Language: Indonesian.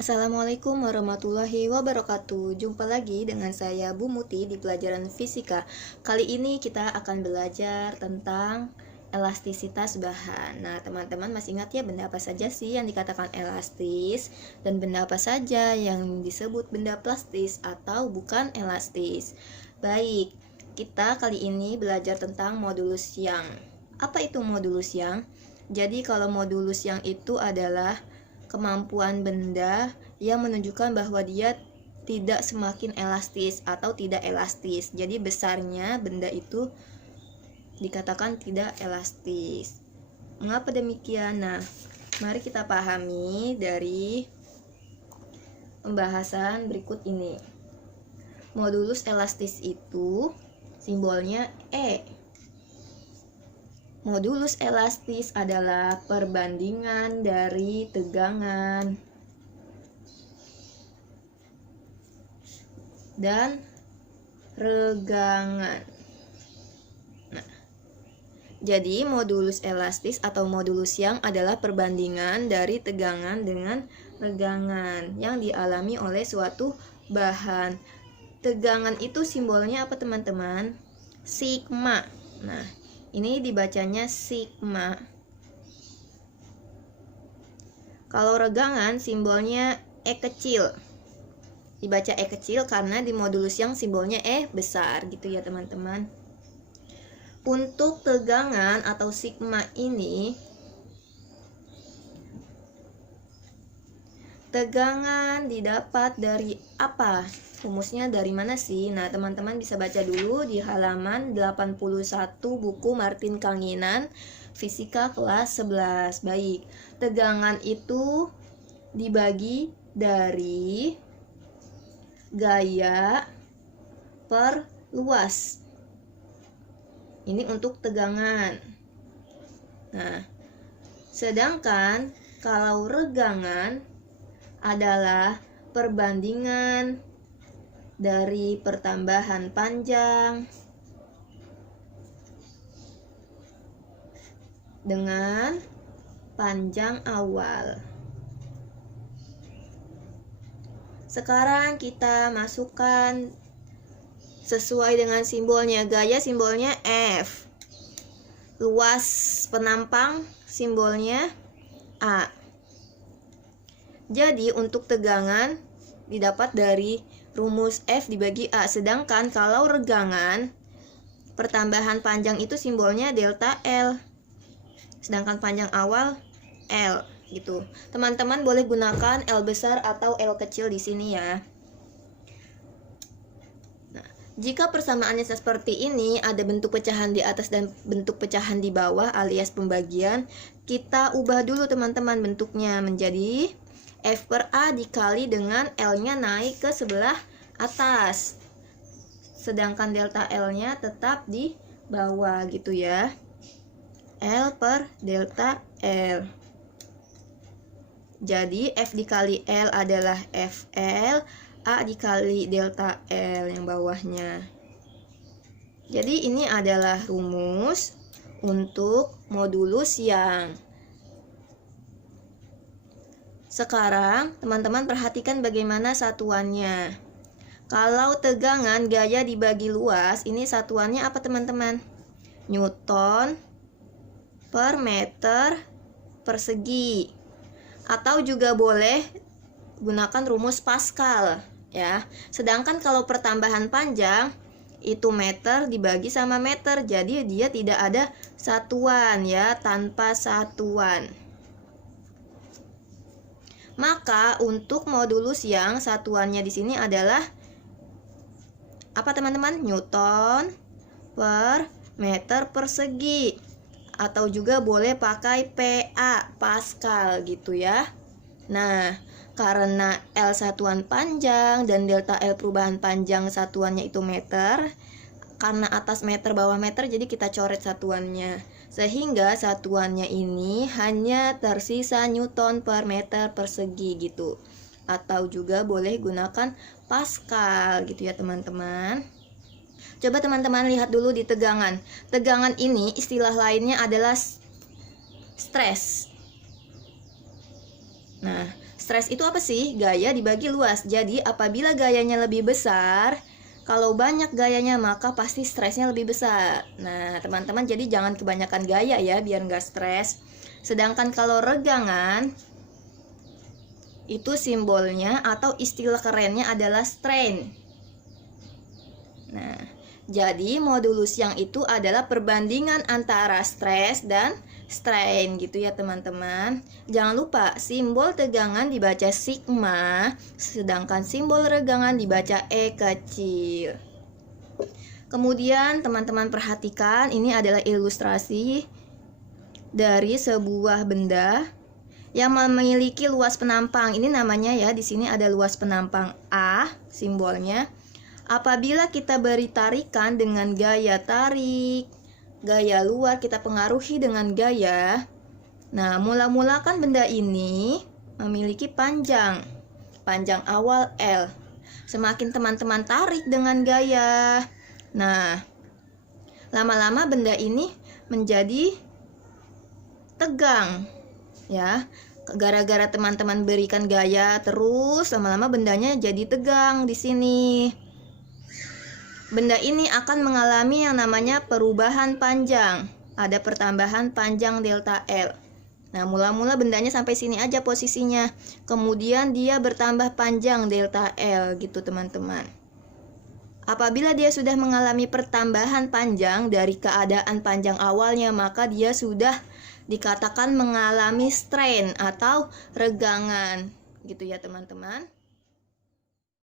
Assalamualaikum warahmatullahi wabarakatuh. Jumpa lagi dengan saya Bu Muti di pelajaran fisika. Kali ini kita akan belajar tentang elastisitas bahan. Nah, teman-teman masih ingat ya benda apa saja sih yang dikatakan elastis dan benda apa saja yang disebut benda plastis atau bukan elastis. Baik, kita kali ini belajar tentang modulus Young. Apa itu modulus Young? Jadi kalau modulus Young itu adalah kemampuan benda yang menunjukkan bahwa dia tidak semakin elastis atau tidak elastis. Jadi besarnya benda itu dikatakan tidak elastis. Mengapa demikian? Nah, mari kita pahami dari pembahasan berikut ini. Modulus elastis itu simbolnya E. Modulus elastis adalah perbandingan dari tegangan dan regangan. Nah, jadi modulus elastis atau modulus Young adalah perbandingan dari tegangan dengan regangan yang dialami oleh suatu bahan. Tegangan itu simbolnya apa, teman-teman? Sigma. Nah, ini dibacanya sigma. Kalau regangan simbolnya E kecil. Dibaca E kecil karena di modulus Young simbolnya E besar gitu ya, teman-teman. Untuk tegangan atau sigma ini, tegangan didapat dari apa? Rumusnya dari mana sih? Nah, teman-teman bisa baca dulu di halaman 81 buku Martin Kanginan, Fisika kelas 11. Baik, tegangan itu dibagi dari gaya per luas. Ini untuk tegangan. Nah, sedangkan kalau regangan adalah perbandingan dari pertambahan panjang dengan panjang awal. Sekarang kita masukkan sesuai dengan simbolnya. Gaya simbolnya F. Luas penampang simbolnya A. Jadi untuk tegangan didapat dari rumus F dibagi A. Sedangkan kalau regangan, pertambahan panjang itu simbolnya delta L. Sedangkan panjang awal L gitu. Teman-teman boleh gunakan L besar atau L kecil di sini ya. Nah, jika persamaannya seperti ini, ada bentuk pecahan di atas dan bentuk pecahan di bawah alias pembagian, kita ubah dulu teman-teman bentuknya menjadi F per A dikali dengan L-nya naik ke sebelah atas. Sedangkan delta L-nya tetap di bawah gitu ya. L per delta L. Jadi F dikali L adalah FL, A dikali delta L yang bawahnya. Jadi ini adalah rumus untuk modulus Young. Sekarang teman-teman perhatikan bagaimana satuannya. Kalau tegangan gaya dibagi luas, ini satuannya apa teman-teman? Newton per meter persegi. Atau juga boleh gunakan rumus Pascal ya. Sedangkan kalau pertambahan panjang itu meter dibagi sama meter, jadi dia tidak ada satuan ya, tanpa satuan. Maka untuk modulus Young satuannya di sini adalah apa teman-teman? Newton per meter persegi. Atau juga boleh pakai PA, Pascal gitu ya. Nah, karena L satuan panjang dan delta L perubahan panjang satuannya itu meter, karena atas meter bawah meter jadi kita coret satuannya. Sehingga satuannya ini hanya tersisa Newton per meter persegi gitu. Atau juga boleh gunakan Pascal gitu ya teman-teman. Coba teman-teman lihat dulu di tegangan. Tegangan ini istilah lainnya adalah stres. Nah, Stres itu apa sih? Gaya dibagi luas. Jadi apabila gayanya lebih besar, kalau banyak gayanya maka pasti stresnya lebih besar. Nah teman-teman, jadi jangan kebanyakan gaya ya biar nggak stres. Sedangkan kalau regangan, itu simbolnya atau istilah kerennya adalah strain. Nah, jadi modulus yang itu adalah perbandingan antara stres dan strain gitu ya teman-teman. Jangan lupa simbol tegangan dibaca sigma, sedangkan simbol regangan dibaca E kecil. Kemudian teman-teman perhatikan, ini adalah ilustrasi dari sebuah benda yang memiliki luas penampang. Ini namanya ya, di sini ada luas penampang A simbolnya. Apabila kita beri tarikan dengan gaya tarik, gaya luar kita pengaruhi dengan gaya. Nah, mula-mula kan benda ini memiliki panjang awal L. Semakin teman-teman tarik dengan gaya, nah, lama-lama benda ini menjadi tegang, ya. Gara-gara teman-teman berikan gaya terus, lama-lama bendanya jadi tegang di sini. Benda ini akan mengalami yang namanya perubahan panjang. Ada pertambahan panjang delta L. Nah, mula-mula bendanya sampai sini aja posisinya. Kemudian dia bertambah panjang delta L gitu teman-teman. Apabila dia sudah mengalami pertambahan panjang dari keadaan panjang awalnya, maka dia sudah dikatakan mengalami strain atau regangan gitu ya teman-teman.